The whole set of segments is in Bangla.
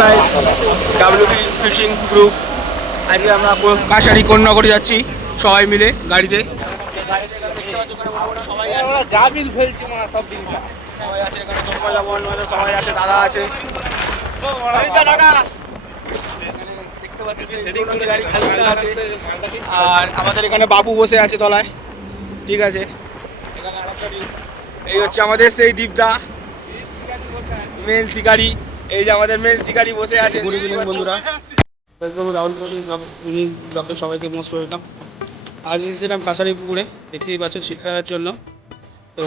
গাইস, ডাব্লিউবি ফিশিং গ্রুপ আজকে আমরা কাশারি কন্যাকুমারী যাচ্ছি সবাই মিলে গাড়িতে। সবাই আছে, যা বিল ফেলছি মানে সব বিল সবাই আছে এখানে, সবাই আছে, দাদা আছে। দেখতে পাচ্ছি গাড়ি খালিটা আছে। আর আমাদের এখানে বাবু বসে আছে তলায়, ঠিক আছে। এখানে আরেকটা এই হচ্ছে আমাদের সেই দীপদা, মেন শিকারি। এই যে আমাদের মেন শিকারি বসে আছে। গুড ইভিনিং বন্ধুরা, রাহুল ব্লগে সবাইকে মোস্ট ওয়েলকাম। আজ এসেছিলাম কাছারি পুকুরে, দেখতেই পাচ্ছেন শীত খেলার জন্য। তো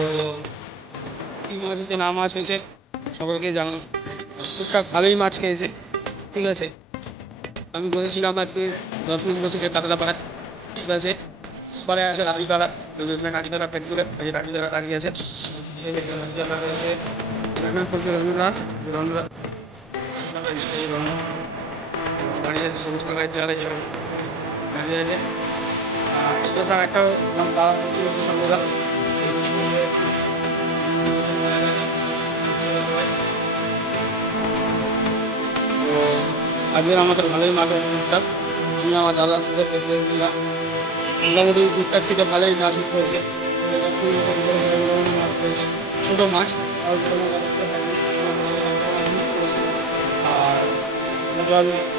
কী মাছ হচ্ছে না মাছ হয়েছে সবাইকে জানানো, টুকটাক ভালোই মাছ খেয়েছে, ঠিক আছে। আমি বসেছিলাম আজকে 10 মিনিট বসে কাতলা পাড়ায়, ঠিক আছে। পরে আছে রাজুদারা, রাজুদারা পেটগুলো রাজুদারা দাঁড়িয়ে আছে। রবীন্দ্রনাথ দাঁড়িয়ে আছে, সমস্ত গাড়ি চালাই চলে দাঁড়িয়ে আছে। স্যার একটা সঙ্গা আজকের আমাদের ভালোই মাঠের টুকটাক, আমি আমার দাদার সাথে পেয়েছিলাম। মোটামুটি টুকটাক থেকে ভালোই মাছ হয়েছে, ছোটো মাছ। আর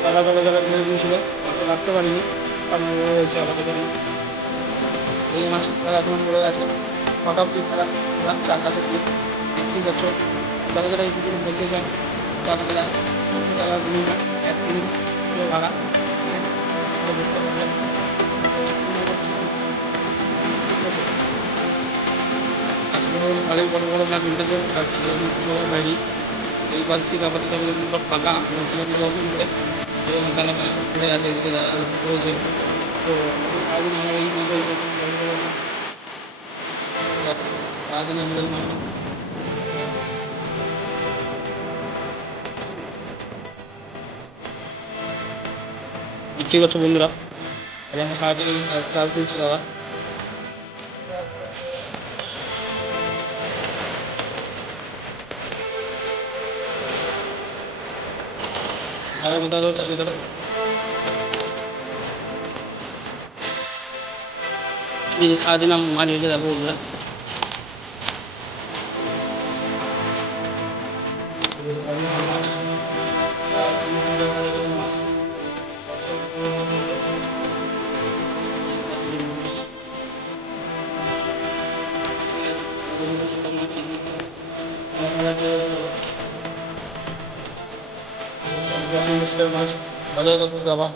তারা যারা ধরে দিয়েছিল মাছটা রাখতে পারিনি, কারণ রয়েছে আলাদা করে। এই মাছ তারা এখন পড়ে গেছে মোটামুটি তারা চার কাছে, ঠিক আছে। যারা যারা এই পুকুরে বলতে চান তারা তারা মিনিমাম 1 মিনিট ভাড়া বুঝতে পারবেন। ভালোই বড় বড় মাছ উঠেছে, বাড়ি এই পাশে আপাতত সব ফাঁকা করে তারা পড়ে আছে, রয়েছে। তো সারাদিন আমরা এই মাছ সারাদিন আমরা এই মাছ ঠিক আছে বন্ধুরা, আমরা সারাদিন কাজ করছি দাদা। এই যে সারাদিন আমি মাছ হয়েছে দেখো বন্ধুরা। মাছ ভালো বাবা